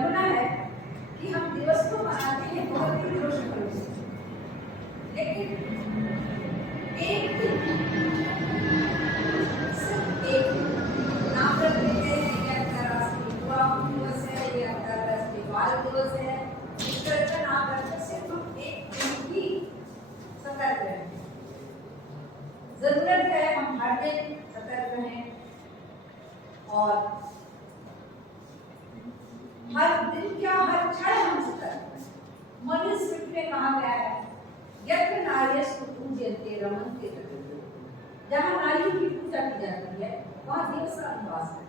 कल्पना है कि हम दिवस को मनाते हैं बहुत ही जोश खरोश से, लेकिन एक सिर्फ एक नाम रख देते हैं कि अंतर्राष्ट्रीय युवा दिवस है, ये अंतर्राष्ट्रीय बाल दिवस है, इस तरह का नाम रखकर सिर्फ हम एक दिन ही सतर्क रहें। जरूरत है हम हर दिन सतर्क रहें और हर दिन क्या हर क्षण हम सतर्क रहें। मनुस्मृति में कहा गया है यत्र नार्यस्तु पूज्यन्ते रमन्ते तत्र। जहाँ नारियों की पूजा की जाती है वहाँ देव का निवास है,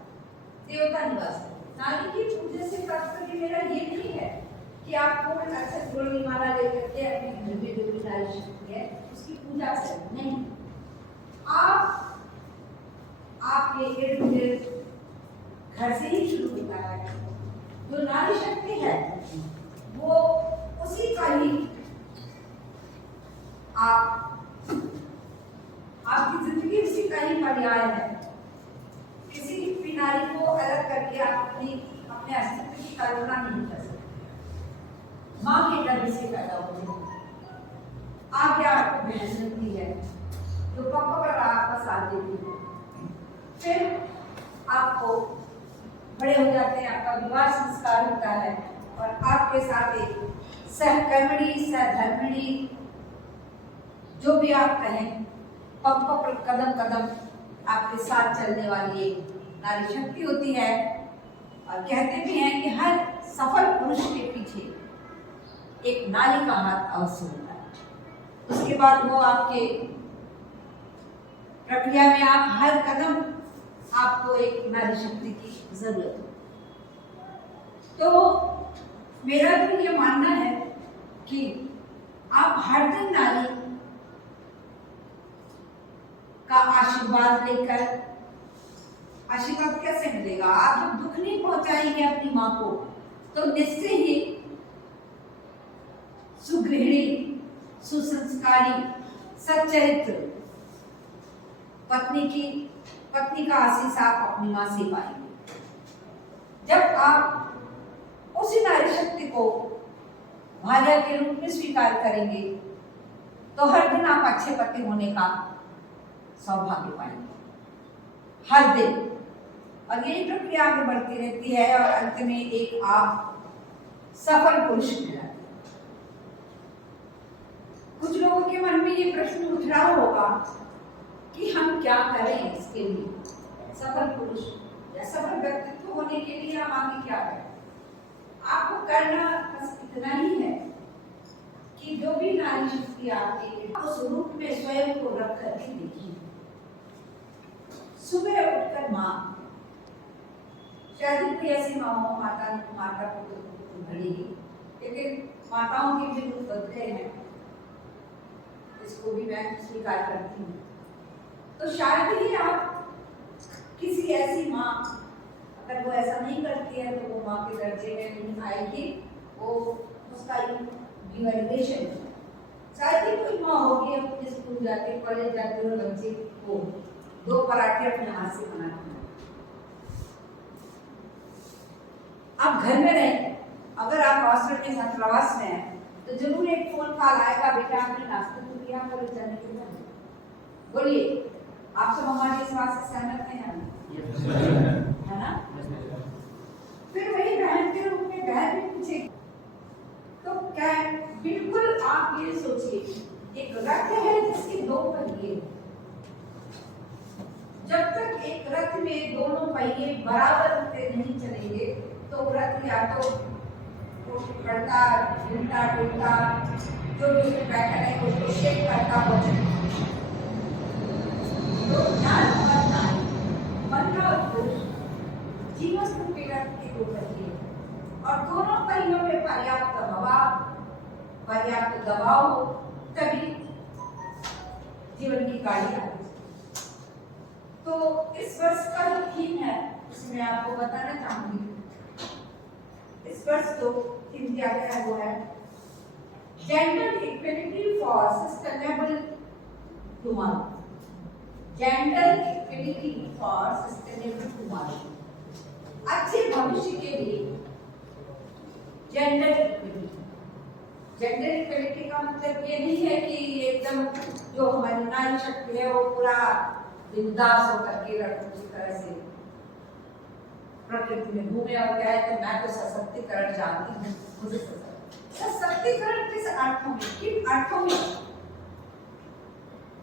देवता निवास है। नारी की पूजा से तात्पर्य मेरा ये नहीं है कि आपको अक्षर जोड़नी माला लेकर के अपने घर में जो भी नारी शक्ति है उसकी पूजा करें, नहीं। आपके इर्द गिर्द घर से ही शुरू होता है। जो नारी शक्ति है वो उसी का ही आपकी जिंदगी उसी का ही पर्याय है। किसी भी नारी को अलग करके आप अपने अस्तित्व की कल्पना नहीं कर सकते। माँ के गर्भ से पैदा होते हैं, आगे आपको बहन मिलती है जो पकड़ कर आपका साथ देती है, फिर आपको बड़े हो जाते हैं, आपका विवाह संस्कार होता है और आपके साथ एक सहकर्मिणी सहधर्मिणी जो भी आप कहें पग कदम कदम आपके साथ चलने वाली एक नारी शक्ति होती है। और कहते भी हैं कि हर सफल पुरुष के पीछे एक नारी का हाथ अवश्य होता है। उसके बाद वो आपके प्रक्रिया में आप हर कदम आपको एक नारी शक्ति की जरूरत है। तो मेरा तो ये मानना है कि आप हर दिन नारी का आशीर्वाद लेकर, आशीर्वाद कैसे मिलेगा? आप जब दुख नहीं पहुंचाएंगे अपनी माँ को तो निश्चय ही सुगृहिणी, सुसंस्कारी, सच्चरित्र पत्नी का आशीष आप अपनी माँ से पाएंगे। जब आप उसी नारी शक्ति को भार्या के रूप में स्वीकार करेंगे तो हर दिन आप अच्छे पति होने का सौभाग्य पाएंगे, हर दिन। और यही प्रक्रिया आगे बढ़ती रहती है और अंत में एक आप सफल पुरुष मिला। कुछ लोगों के मन में ये प्रश्न उठ रहा होगा कि हम क्या करें इसके लिए, सफल पुरुष या सफल व्यक्तित्व होने के लिए हम आगे क्या करें? आपको करना बस इतना ही है कि जो भी नारी शक्ति आपके उस रूप में स्वयं को रख करके देखिए। सुबह उठकर माँ, शायद कोई ऐसी माँ हो माता को भलेगी, लेकिन माताओं के भी रूप बदले हैं, इसको भी मैं स्वीकार करती हूँ। तो शायद ही आप किसी ऐसी माँ, अगर वो ऐसा नहीं करती है तो वो माँ के दर्जे में नहीं आएगी, वो उसका डिवेल्युएशन है। शायद ही कोई माँ होगी अपने स्कूल जाते कॉलेज जाते हुए बच्चे को 2 पराठे अपने हाथ से बनाते हैं। आप घर में रहें, अगर आप हॉस्टल में छात्रावास में हैं तो जरूर एक फोन कॉल आएगा, बेटा आपने नाश्ता तो किया कॉलेज जाने के बाद? बोलिए, आप सब हमारी इस बात से सहमत हैं? है ना? फिर वही बहन के रूप में बहन भी पूछेगी। तो क्या बिल्कुल आप ये सोचिए, एक रथ है जिसके 2 पहिए, जब तक एक रथ में दोनों पहिए बराबर होते नहीं चलेंगे तो रथ या तो पड़ता उल्टा टूटता, जो भी उसमें बैठा है उसको शेक करता हो। तो ज्ञान और नारी, मन और पुरुष, जीवन रूपी रथ के 2 पहिए और दोनों पहियों में पर्याप्त हवा, पर्याप्त दबाव हो तभी जीवन की गाड़ी आती। तो इस वर्ष का जो थीम है उसमें आपको बताना चाहूंगी। इस वर्ष तो थीम क्या है, वो है gender equality for sustainable tomorrow. Gender equality for sustainable tomorrow, अच्छे भविष्य के लिए जेंडर इक्विटी। जेंडर इक्विटी का मतलब ये नहीं है कि एकदम जो हमारी नारी शक्ति है वो पूरा बिंदास होकर के उसी तरह से प्रकृति में घूमे और क्या है तो मैं तो सशक्तिकरण जानती हूँ, मुझे सशक्तिकरण किस अर्थों में, किन अर्थों में,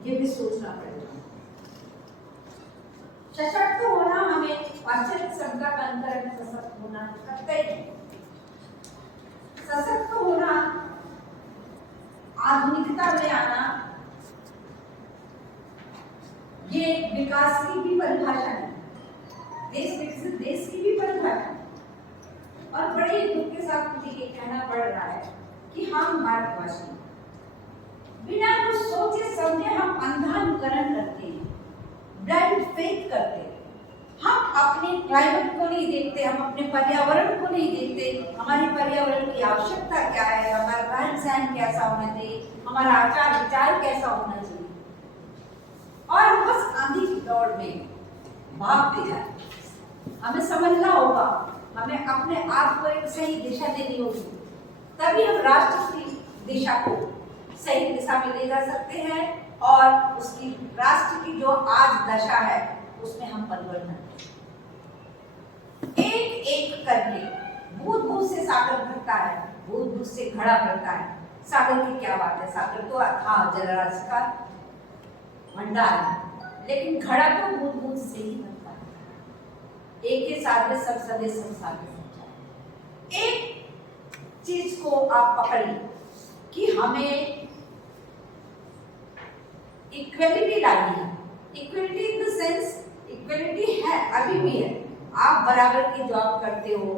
ये भी सोचना पड़ेगा। सशक्त होना हमें पाश्चात्य सभ्यता का अंतर्गत सशक्त होना कतई नहीं। सशक्त होना आधुनिकता में आना ये विकास की भी परिभाषा है, देश विकसित देश की भी परिभाषा। और बड़े दुख के साथ मुझे ये कहना पड़ रहा है कि हम भारतवासी बिना कुछ सोचे समझे हम अंधानुकरण करते हैं, ब्लाइंड फेथ करते हैं। हम अपने क्लाइमेट को नहीं देखते, हम अपने पर्यावरण को नहीं देखते, हमारे पर्यावरण की आवश्यकता क्या है, हमारा रहन सहन कैसा होना चाहिए, हमारा आचार विचार कैसा होना चाहिए, और बस आंधी की दौड़ में भागते जाते। हमें समझना होगा, हमें अपने आप को एक सही दिशा देनी होगी, तभी हम राष्ट्र की दिशा को सही दिशा में ले जा सकते हैं और उसकी राष्ट्र की जो आज दशा है उसमें हम परिवर्तन एक एक करके। बूंद बूंद से सागर भरता है, बूंद बूंद से घड़ा भरता है। सागर की क्या बात है, सागर तो अथाह जलराशि का भंडार है, लेकिन घड़ा तो बूंद बूंद से ही बनता है। एक ही सागर सब सदे सब सागर। एक चीज को आप पकड़िए कि हमें इक्वलिटी लानी है। Equality in the sense, equality है, अभी भी है। आप बराबर की जॉब करते हो,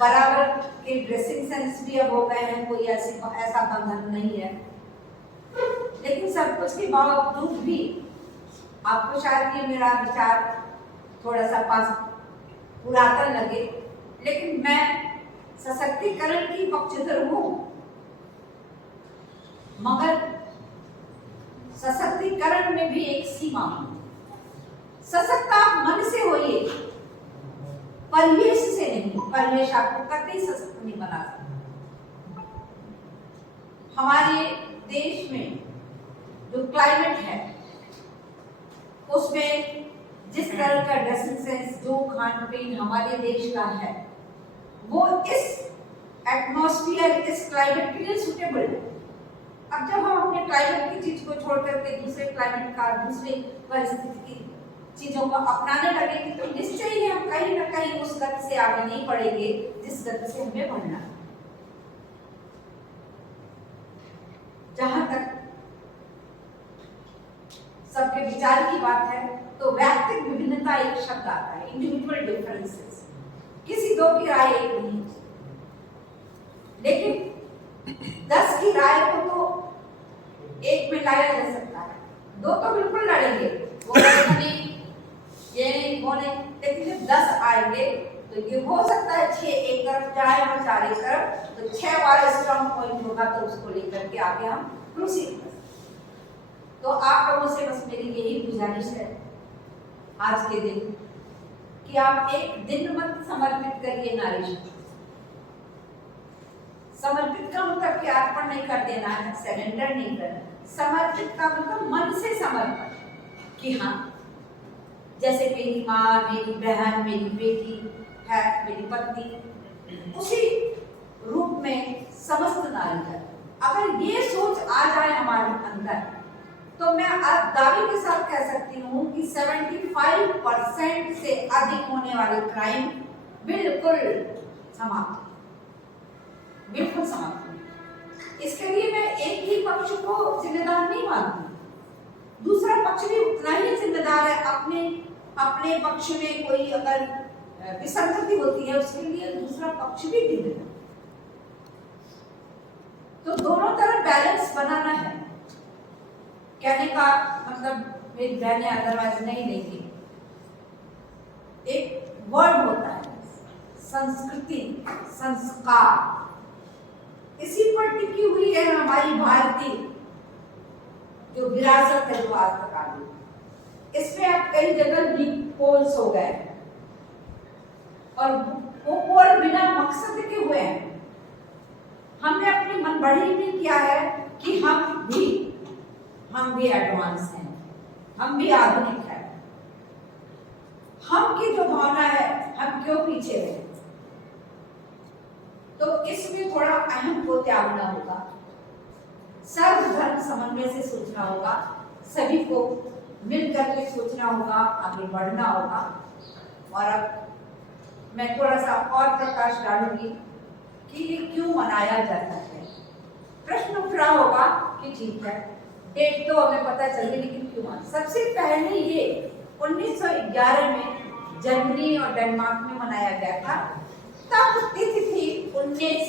बराबर के ड्रेसिंग सेंस भी अब हो गए हैं, कोई ऐसा बंधन नहीं है। लेकिन सब कुछ के बावजूद भी आपको शायद ये मेरा विचार थोड़ा सा पुरातन लगे, लेकिन मैं सशक्तिकरण की पक्षधर हूं, मगर सशक्तिकरण में भी एक सीमा है। सशक्त आप मन से होइए, परिवेश से नहीं। परिवेश आपको कतई सशक्त नहीं बना सकता। हमारे देश में जो क्लाइमेट है उसमें जिस तरह का ड्रेसिंग सेंस, जो खान पीन हमारे देश का है, वो इस एटमॉस्फेयर, इस क्लाइमेट के लिए सुटेबल है। अब जब हम अपने क्लाइमेट की चीज को छोड़ करके दूसरे क्लाइमेट का, दूसरे परिस्थिति की चीजों को अपनाने लगेंगे तो निश्चय ही हम कहीं ना कहीं उस गति से आगे नहीं बढ़ेंगे जिस गति से हमें बढ़ना है। जहां तक सबके विचार की बात है तो वैयक्तिक विभिन्नता एक शब्द आता है, इंडिविजुअल डिफरेंसेस। किसी दो की राय एक नहीं, लेकिन 10 की राय को तो एक में लाया जा सकता है। दो तो बिल्कुल लड़ेंगे, वो नहीं, ये नहीं, वो नहीं, लेकिन जब 10 आएंगे तो ये हो सकता है 6 एक तरफ जाए और 4 एक तरफ, तो 6 वाला स्ट्रॉन्ग पॉइंट होगा तो उसको लेकर के आगे हम प्रोसीड कर सकते। तो आप लोगों से बस मेरी यही गुजारिश है आज के दिन कि आप एक दिन मत समर्पित करिए नारी शक्ति। समर्पित का मतलब कि अर्पण नहीं कर देना है, सरेंडर नहीं करना। समर्पित का मतलब मन से समर्पण, कि हाँ जैसे मेरी माँ, मेरी बहन, मेरी बेटी है, मेरी पत्नी, उसी रूप में समस्त नारीगण। अगर ये सोच आ जाए हमारे अंदर तो मैं दावे के साथ कह सकती हूँ कि 75% से अधिक होने वाले क्राइम बिल्कुल समाप्त, बिल्कुल समाप्त। इसके लिए मैं एक ही पक्ष को जिम्मेदार नहीं मानती, दूसरा पक्ष भी उतना ही जिम्मेदार है। अपने पक्ष में कोई अगर विसंगति होती है उसके लिए दूसरा पक्ष भी जिम्मेदार। तो दोनों तरफ बैलेंस बनाना है। कहने का मतलब मेरी बहनें अदरवाइज नहीं लेंगी, एक वर्ड होता है संस्कृति, संस्कार, इसी पर टिकी हुई है हमारी भारतीय जो विरासत है, जो आज तक आ गई। इसमें अब कई जगह लीप पोल्स हो गए और वो बोल बिना मकसद के हुए हैं। हमने अपनी मनबढ़ी नहीं किया है कि हम भी एडवांस हैं, हम भी आधुनिक हैं। हम की जो भावना है, हम क्यों पीछे हैं? तो इसमें थोड़ा अहम को त्यागना होगा, सर्वधर्म समन्वय से सोचना होगा, सभी को मिलकर के सोचना होगा, आगे बढ़ना होगा। और अब मैं थोड़ा सा और प्रकाश डालूंगी कि ये क्यों मनाया जाता है। प्रश्न उठ रहा होगा कि ठीक है, डेट तो हमें पता चल गई, लेकिन क्यों मनाया? सबसे पहले ये 1911 में जर्मनी और डेनमार्क में मनाया गया था। तब तिथि थी 19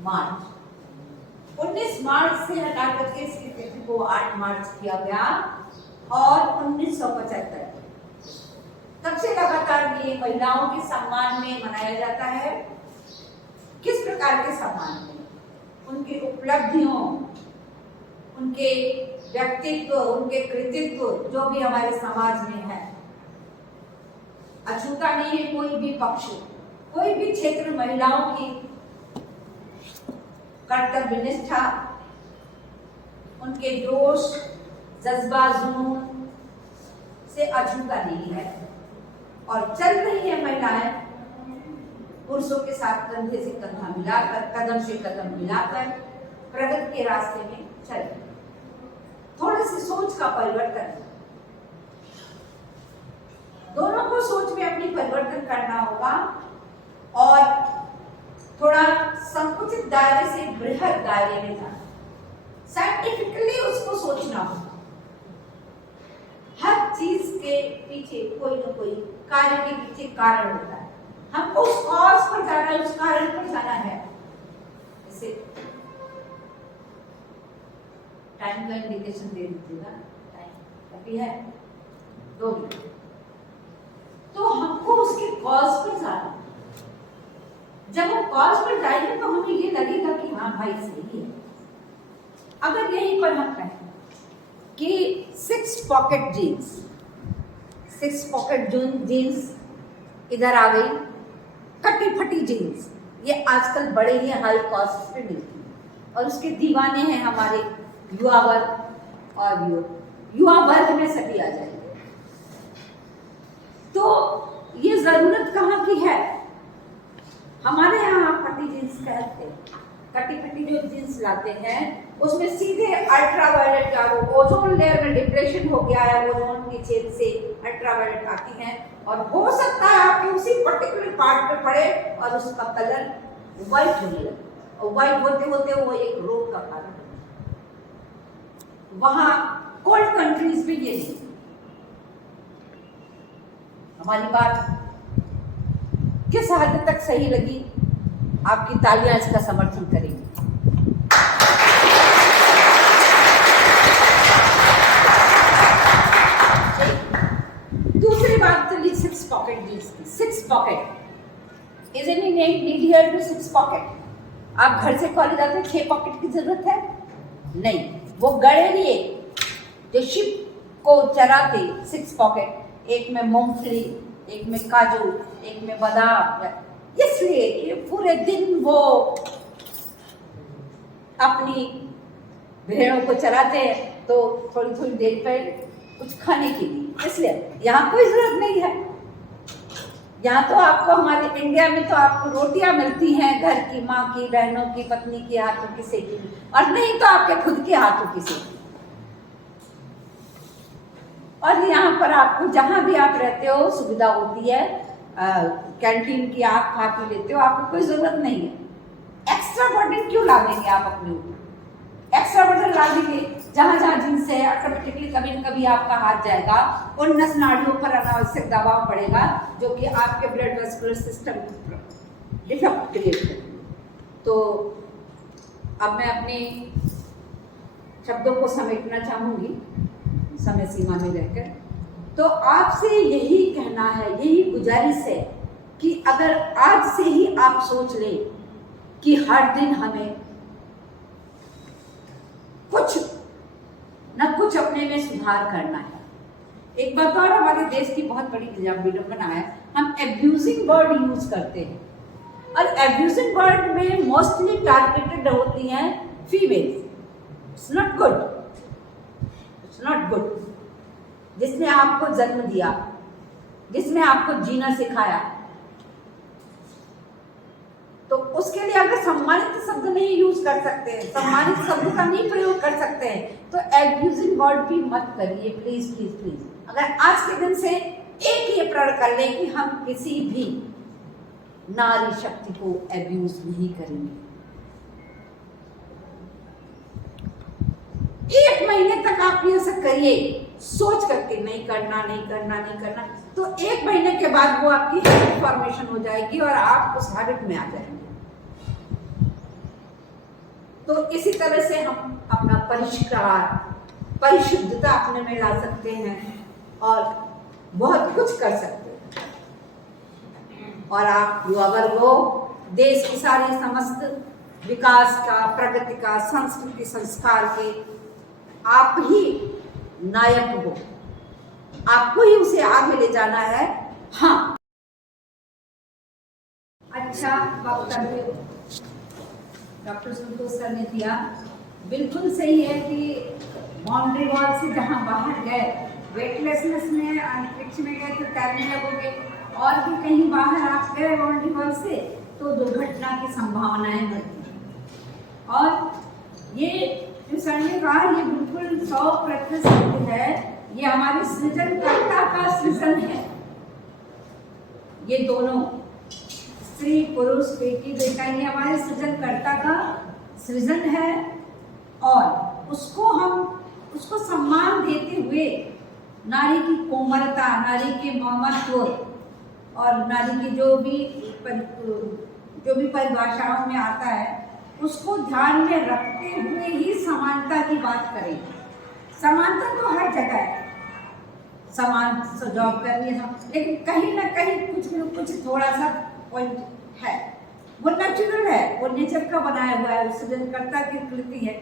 मार्च। 19 मार्च से हटा करके इसकी तिथि को 8 मार्च किया गया और 1975 तब से लगातार ये महिलाओं के सम्मान में मनाया जाता है। किस प्रकार के सम्मान में? उनकी उपलब्धियों, उनके व्यक्तित्व, उनके कृतित्व जो भी हमारे समाज में है, अछूता नहीं है कोई भी पक्ष, कोई भी क्षेत्र महिलाओं की कर्तव्य निष्ठा, उनके जोश, जज्बा, जुनून से अछूता नहीं है। और चल रही है महिलाएं पुरुषों के साथ कंधे से कंधा मिलाकर, कदम से कदम मिलाकर प्रगति के रास्ते में चल रही। थोड़ी सी सोच का परिवर्तन, दोनों को सोच में अपनी परिवर्तन करना होगा और थोड़ा संकुचित दायरे से बृहद दायरे में जाना, साइंटिफिकली उसको सोचना होगा। हर चीज के पीछे कोई ना कोई कार्य के पीछे कारण होता है, हमको उस कॉज पर जाना है, उस कारण पर जाना है। इसे टाइम का इंडिकेशन दे दीजिएगा, टाइम अभी है 2 मिनट। तो हमको उसके कॉज पर जाना, जब हम कॉज पर जाएंगे तो हमें ये लगेगा कि हाँ भाई सही है। अगर यहीं पर हम कहें कि 6 पॉकेट जीन्स इधर आ गई, कटी फटी जीन्स, ये आजकल बड़े ही हाई कॉस्ट पे मिलती है और उसके दीवाने हैं हमारे युवा वर्ग और युवा वर्ग में सभी आ जाएंगे। तो ये जरूरत कहाँ की है? हमारे यहाँ फटी जीन्स कहते हैं, कटी फटी जो जीन्स लाते हैं उसमें सीधे अल्ट्रावायलेट का ओजोन लेयर में डिप्रेशन हो गया है, ओजोन की छेद से अल्ट्रावायलेट आती है और हो सकता है आपके उसी पर्टिकुलर पार्ट पे पड़े और उसका कलर व्हाइट होने लगे, और व्हाइट होते होते वो एक रोग का कारण है। वहां कोल्ड कंट्रीज में ये नहीं। हमारी बात किस हद तक सही लगी? आपकी तालियां इसका समर्थन करेंगी। दूसरी बात चली 6 पॉकेट जीन्स की। 6 pocket is any need here to 6 pocket. आप घर से कॉलेज आते हैं, 6 पॉकेट की जरूरत है? नहीं। वो गड़ेरिए जो शिप को चराते 6 पॉकेट, एक में मूंगफली, एक में काजू, एक में बादाम, इसलिए कि पूरे दिन वो अपनी भेड़ों को चराते हैं तो थोड़ी थोड़ी देर पर कुछ खाने के लिए, इसलिए यहाँ कोई जरूरत नहीं है। यहाँ तो आपको हमारे इंडिया में तो आपको रोटियां मिलती हैं घर की, माँ की, बहनों की, पत्नी के हाथों की सेकी, और नहीं तो आपके खुद के हाथों की सेकी। और यहाँ पर आपको जहां भी आप रहते हो सुविधा होती है, कैंटीन की आप खा पी लेते हो, आपको कोई जरूरत नहीं है। एक्स्ट्रा बर्डन क्यों ला देंगे आप अपने ऊपर? एक्स्ट्रा बर्डन ला देंगे जहां जहां जिनसे ऑटोमेटिकली कभी न कभी आपका हाथ जाएगा, उन नस नाड़ियों पर अनावश्यक दबाव पड़ेगा जो कि आपके blood vascular system defect create करेगा। तो अब मैं अपने शब्दों को समेटना चाहूंगी समय सीमा में रहकर। तो आपसे यही कहना है, यही गुजारिश है कि अगर आज से ही आप सोच लें कि हर दिन हमें कुछ न कुछ अपने में सुधार करना है। एक बात और हमारे देश की बहुत बड़ी विडंबना है, हम हम एब्यूजिंग वर्ड यूज करते हैं, और एब्यूजिंग वर्ड में मोस्टली टारगेटेड होती हैं females. It's not good, it's not good. जिसने आपको जन्म दिया, जिसने आपको जीना सिखाया, तो उसके लिए अगर सम्मानित शब्द नहीं यूज कर सकते हैं, सम्मानित शब्द का नहीं प्रयोग कर सकते हैं, तो एब्यूजिंग वर्ड भी मत करिए प्लीज प्लीज प्लीज। अगर आज के दिन से एक ये प्रण कर लें कि हम किसी भी नारी शक्ति को एब्यूज नहीं करेंगे। 1 महीने तक आप ये सब करिए, सोच करके नहीं करना नहीं करना नहीं करना, तो 1 महीने के बाद वो आपकी हैबिट फॉर्मेशन हो जाएगी और आप उस हैबिट में आ जाएंगे। तो इसी तरह से हम अपना परिष्कार, परिशुद्धता अपने में ला सकते हैं और बहुत कुछ कर सकते हैं। और आप युवा वर्ग हो, देश की सारी समस्त विकास का, प्रगति का, संस्कृति संस्कार के आप ही नायक हो, आपको ही उसे आगे ले जाना है। हाँ, अच्छा वक्तव्य डॉक्टर संतोष सर ने दिया, बिल्कुल सही है कि बाउंड्री वॉल से जहाँ बाहर गए, वेटलेसनेस में, अंतरिक्ष में गए तो तैरने लगोगे, और भी कहीं बाहर आप गए बाउंड्री वॉल से तो दुर्घटना की संभावनाएं बढ़ती हैं। और ये जो सर ने कहा, ये बिल्कुल 100% है, ये हमारे सृजनकर्ता का सृजन है। ये दोनों स्त्री पुरुष, बेटी बेटा, ये हमारे सृजनकर्ता का सृजन है, और उसको सम्मान देते हुए नारी की कोमलता, नारी के ममत्व और नारी की जो भी परिभाषाओं में आता है, उसको ध्यान में रखते हुए ही समानता की बात करें। समानता तो हर जगह है, समान से जॉब कर रही है, लेकिन कहीं ना कहीं कुछ थोड़ा सा पॉइंट है, वो नेचुरल है, वो नेचर का बनाया हुआ है, सृजनकर्ता की कृति है।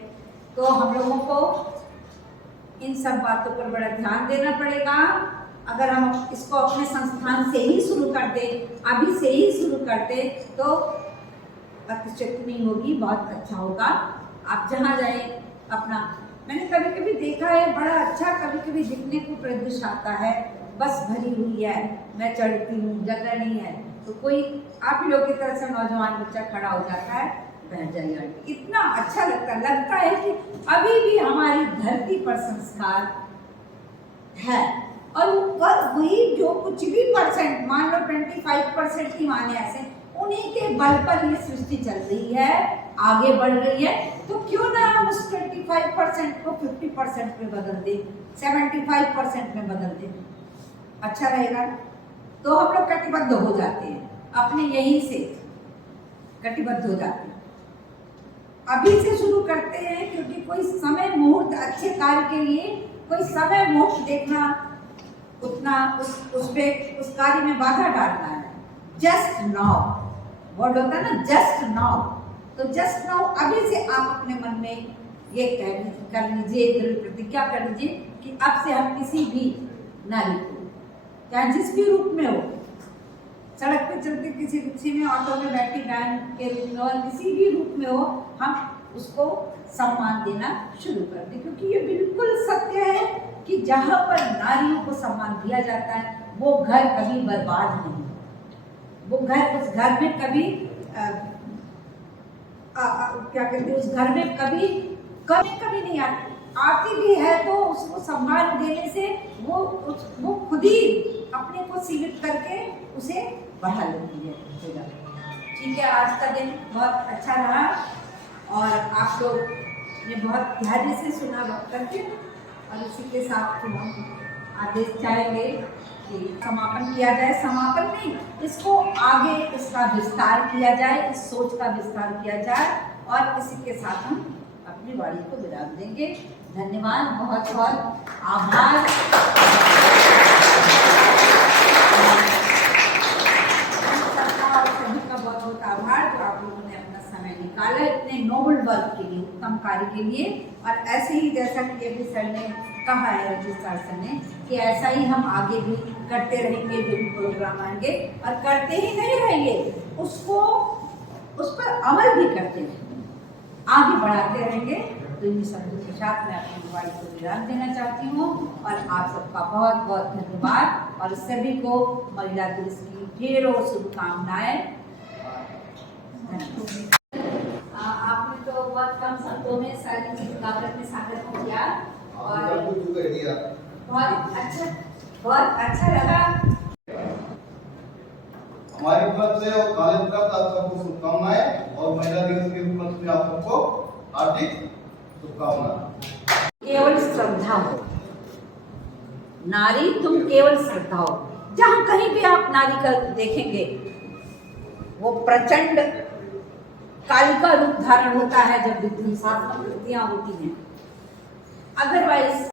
तो हम लोगों को इन सब बातों पर बड़ा ध्यान देना पड़ेगा। अगर हम इसको अपने संस्थान से ही शुरू कर दें, अभी से ही शुरू कर दें, तो अतिशक्ति नहीं होगी, बहुत अच्छा होगा। आप जहाँ जाए अपना, मैंने कभी कभी देखा है, बड़ा अच्छा कभी कभी दिखने को परिदृश्य आता है, बस भरी हुई है, मैं चढ़ती हूँ, जगह नहीं है, तो कोई आप ही लोग की तरह से नौजवान बच्चा खड़ा हो जाता है, बैठ जाइए, इतना अच्छा लगता है कि अभी भी हमारी धरती पर संस्कार है। और वही जो कुछ भी परसेंट, मान लो 25% ही माने ऐसे, उन्हीं के बल पर ये सृष्टि चल रही है, आगे बढ़ रही है। तो क्यों ना हम उस 25% को 50% में बदल दें, 75% में बदल दें, अच्छा रहेगा। तो हम लोग कटिबद्ध हो जाते हैं, अपने यहीं से कटिबद्ध हो जाते हैं। अभी से शुरू करते हैं, क्योंकि कोई समय मुहूर्त अच्छे कार्य के लिए कोई समय मुहूर्त देखना, उतना उस कार्य में बाधा डालना है। जस्ट नाउ वर्ड होता है ना, जस्ट नाउ, तो जस्ट नाउ अभी से आप अपने मन में ये कर लीजिए, दृढ़ प्रतिज्ञा कर लीजिए कि अब से हम किसी भी नारी को, चाहे जिस भी रूप में हो, सड़क पे चलते किसी रिक्शे में, ऑटो में बैठी बहन के रूप में, और किसी भी रूप में हो, हम उसको सम्मान देना शुरू कर दें। क्योंकि ये बिल्कुल सत्य है कि जहाँ पर नारियों को सम्मान दिया जाता है, वो घर कभी बर्बाद नहीं, वो घर, उस घर में कभी क्या कहते हैं, उस घर में कभी नहीं आती भी है, तो उसको सम्मान देने से वो खुद ही अपने को सीमित करके उसे बढ़ा लेती है। ठीक है, आज का दिन बहुत अच्छा रहा और आप लोग ने बहुत धैर्य से सुना वक्तव्य, और इसी के साथ हम आदेश चाहेंगे कि समापन किया जाए। समापन नहीं, इसको आगे इसका विस्तार किया जाए, इस सोच का विस्तार किया जाए, और इसी के साथ हम अपनी वाणी को विराम देंगे। धन्यवाद, बहुत बहुत आभार। सभी का बहुत बहुत आभार जो आप लोगों ने अपना समय निकाला। निकाला इतने नोबल वर्क के लिए, उत्तम कार्य के लिए। और ऐसे ही जैसा कि अभी सर ने कहा है, रजिस्ट्रार सर ने, कि ऐसा ही हम आगे भी करते रहेंगे, जो भी प्रोग्राम आएंगे, और करते ही नहीं रहेंगे, उसको उस पर अमल भी करते रहेंगे, आगे बढ़ाते रहेंगे। तो इन शब्दों के साथ मैं अपनी मोबाइल को विराम देना चाहती हूँ और आप सबका बहुत बहुत धन्यवाद और सभी को महिला दिवस की ढेरों शुभकामनाएं। आपने तो बहुत कम शब्दों में सारी चीज मुकाबले में साबित किया और बहुत अच्छा लगा। हमारी तरफ से और कॉलेज तरफ आप सबको शुभकामनाएं और महिला दिवस के उपलक्ष्य में आप सबको हार्दिक शुभकामनाएं। केवल श्रद्धा हो नारी, तुम केवल श्रद्धा हो। जहां कहीं भी आप नारी का देखेंगे वो प्रचंड कालिका रूप धारण होता है जब विध्वंसात्मक कृतियां होती हैं। अदरवाइज